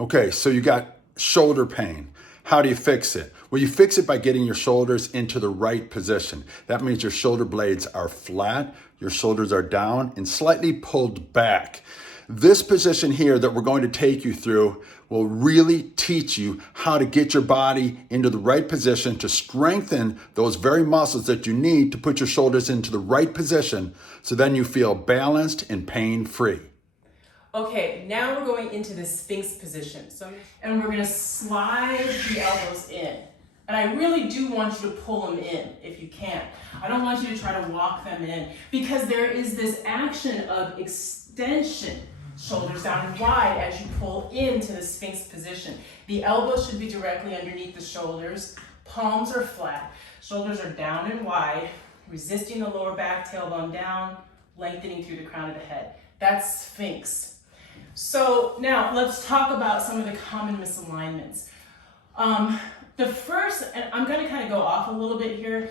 Okay, so you got shoulder pain. How do you fix it? Well, you fix it by getting your shoulders into the right position. That means your shoulder blades are flat, your shoulders are down and slightly pulled back. This position here that we're going to take you through will really teach you how to get your body into the right position to strengthen those very muscles that you need to put your shoulders into the right position so then you feel balanced and pain-free. Okay, now we're going into the Sphinx position. And we're gonna slide the elbows in. And I really do want you to pull them in if you can. I don't want you to try to walk them in because there is this action of extension, shoulders down and wide as you pull into the Sphinx position. The elbows should be directly underneath the shoulders. Palms are flat. Shoulders are down and wide, resisting the lower back, tailbone down, lengthening through the crown of the head. That's Sphinx. So now let's talk about some of the common misalignments. The first, and I'm going to kind of go off a little bit here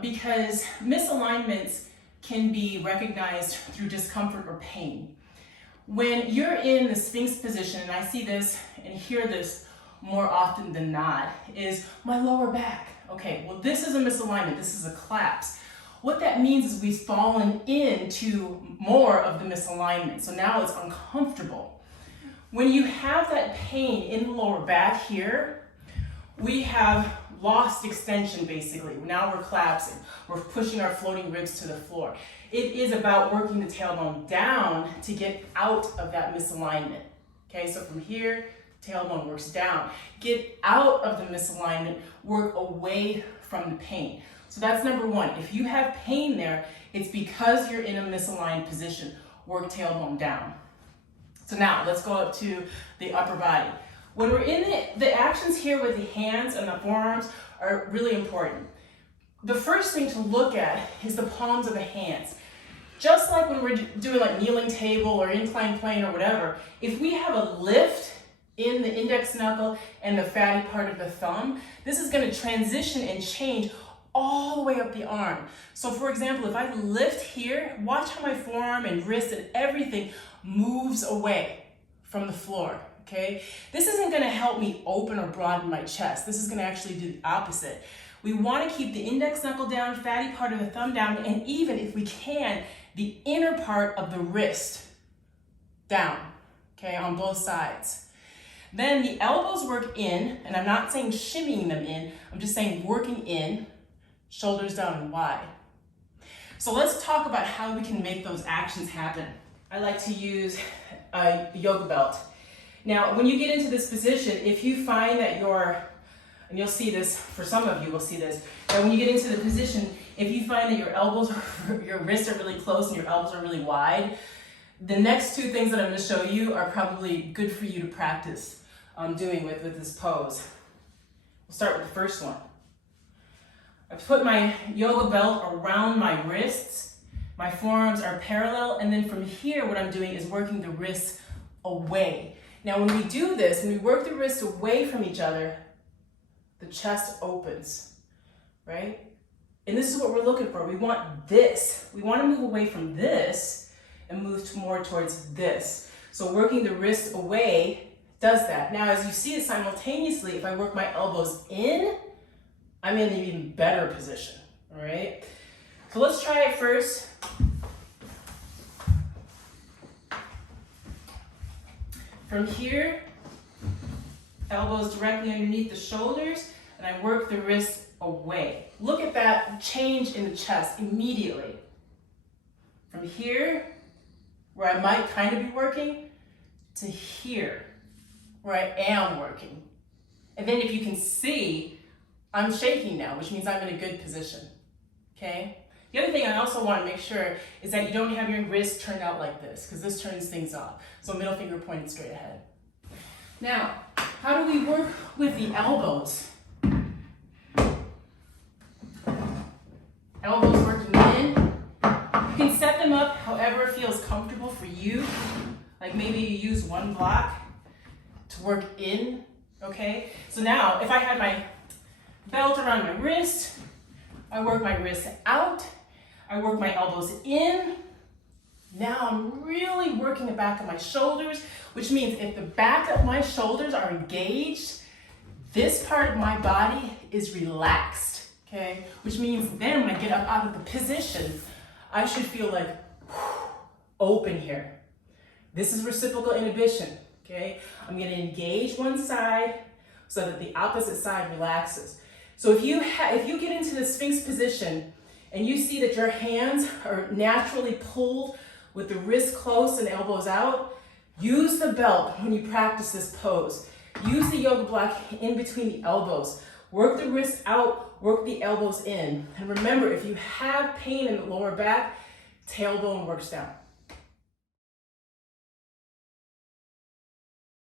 because misalignments can be recognized through discomfort or pain. When you're in the Sphinx position, and I see this and hear this more often than not, is my lower back. Okay, well this is a misalignment, this is a collapse. What that means is we've fallen into more of the misalignment. So now it's uncomfortable. When you have that pain in the lower back here, we have lost extension basically. Now we're collapsing. We're pushing our floating ribs to the floor. It is about working the tailbone down to get out of that misalignment. Okay, so from here, tailbone works down. Get out of the misalignment, work away from the pain. So that's number one. If you have pain there, it's because you're in a misaligned position. Work tailbone down. So now let's go up to the upper body. When we're in the actions here with the hands and the forearms are really important. The first thing to look at is the palms of the hands. Just like when we're doing like kneeling table or incline plane or whatever, if we have a lift in the index knuckle and the fatty part of the thumb, this is going to transition and change all the way up the arm. So for example, if I lift here, watch how my forearm and wrist and everything moves away from the floor, okay? This isn't gonna help me open or broaden my chest. This is gonna actually do the opposite. We wanna keep the index knuckle down, fatty part of the thumb down, and even if we can, the inner part of the wrist down, okay, on both sides. Then the elbows work in, and I'm not saying shimmying them in, I'm just saying working in, shoulders down and wide. So let's talk about how we can make those actions happen. I like to use a yoga belt. Now, when you get into this position, if you find that and you'll see this, for some of you will see this, that when you get into the position, if you find that your elbows, your wrists are really close and your elbows are really wide, the next two things that I'm gonna show you are probably good for you to practice doing with this pose. We'll start with the first one. I put my yoga belt around my wrists, my forearms are parallel, and then from here what I'm doing is working the wrists away. Now when we do this, when we work the wrists away from each other, the chest opens, right? And this is what we're looking for. We want this. We want to move away from this and move more towards this. So working the wrists away does that. Now as you see it simultaneously, if I work my elbows in, I'm in an even better position, all right? So let's try it first. From here, elbows directly underneath the shoulders, and I work the wrists away. Look at that change in the chest immediately. From here, where I might kind of be working, to here, where I am working. And then if you can see, I'm shaking now, which means I'm in a good position, okay? The other thing I also want to make sure is that you don't have your wrist turned out like this, because this turns things off. So middle finger pointed straight ahead. Now, how do we work with the elbows? Elbows working in. You can set them up however feels comfortable for you. Like maybe you use one block to work in, okay? So now, if I had my belt around my wrist, I work my wrists out, I work my elbows in, Now I'm really working the back of my shoulders, which means if the back of my shoulders are engaged, this part of my body is relaxed, okay? Which means then when I get up out of the position, I should feel like open here. This is reciprocal inhibition, okay? I'm gonna engage one side so that the opposite side relaxes. So if you get into the Sphinx position and you see that your hands are naturally pulled with the wrists close and elbows out, use the belt when you practice this pose. Use the yoga block in between the elbows. Work the wrists out, work the elbows in. And remember, if you have pain in the lower back, tailbone works down.